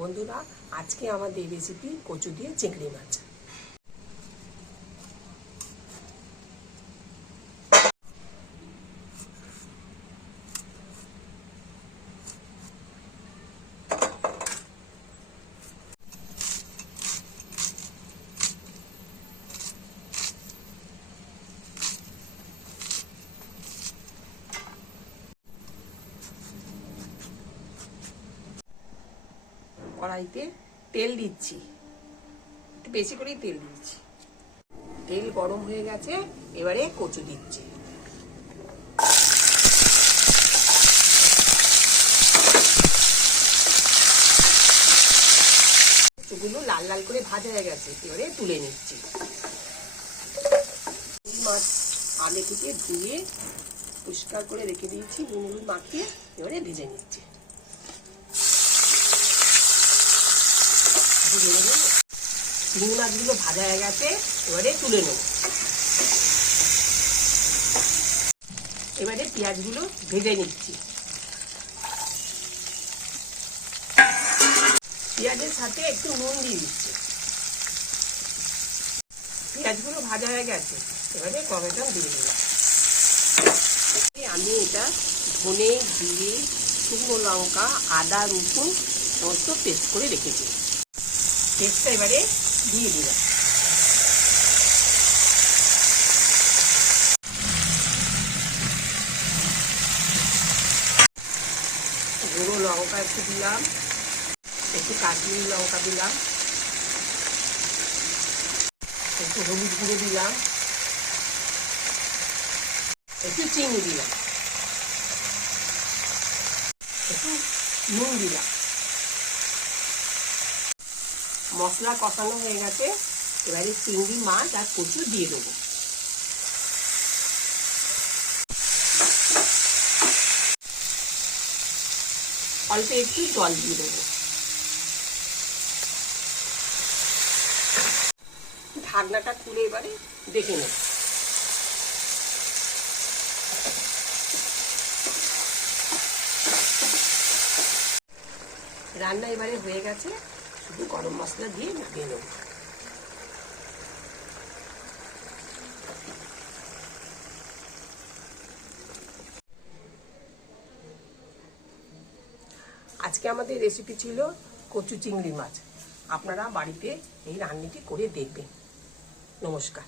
বন্ধুরা, আজকে আমাদের রেসিপি কচু দিয়ে চিংড়ি মাছ। কড়াইতে তেল দিচ্ছি, একটু বেশি করেই তেল দিচ্ছি। তেল গরম হয়ে গেছে, এবারে কচু দিচ্ছি। কচুগুলো লাল লাল করে ভাজা হয়ে গেছে, এবারে তুলে নিচ্ছি। মাছ আগে থেকে ধুয়ে পরিষ্কার করে রেখে দিয়েছি, নুন হলুদ মাখিয়ে এবারে ভেজে নিচ্ছি। চিংড়ি মাছগুলো ভাজা হয়ে গেছে, এবারে তুলে নেব। এবারে পেঁয়াজগুলো ভেজে নিচ্ছি। পেঁয়াজের সাথে একটু নুন দিয়ে দিচ্ছি। পেঁয়াজগুলো ভাজা হয়ে গেছে, এবারে টমেটো দিয়ে দিলাম। আমি এটা ধনে, জিরে, শুকনো লঙ্কা, আদা, রসুন সমস্ত পেস্ট করে রেখেছি। পেস্টটা এবারে দিয়ে দিলাম। গুঁড়ো লঙ্কা একটু দিলাম, একটু কাশ্মীরি লঙ্কা দিলাম, একটু হলুদ গুঁড়ো দিলাম, একটু চিনি দিলাম, একটু নুন দিলাম। মশলা কষানো হয়ে গেছে, এবারে চিংড়ি মাছ আর কচু দিয়ে দেবো। অল্প একটু জল দিয়ে দেবো। ঢাকনাটা খুলে এবারে দেখে নেব। রান্না এবারে হয়ে গেছে, শুধু গরম মশলা দিয়ে নামিয়ে নেব। আজকে আমাদের রেসিপি ছিল কচু চিংড়ি মাছ। আপনারা বাড়িতে এই রান্নাটি করে দেখবেন। নমস্কার।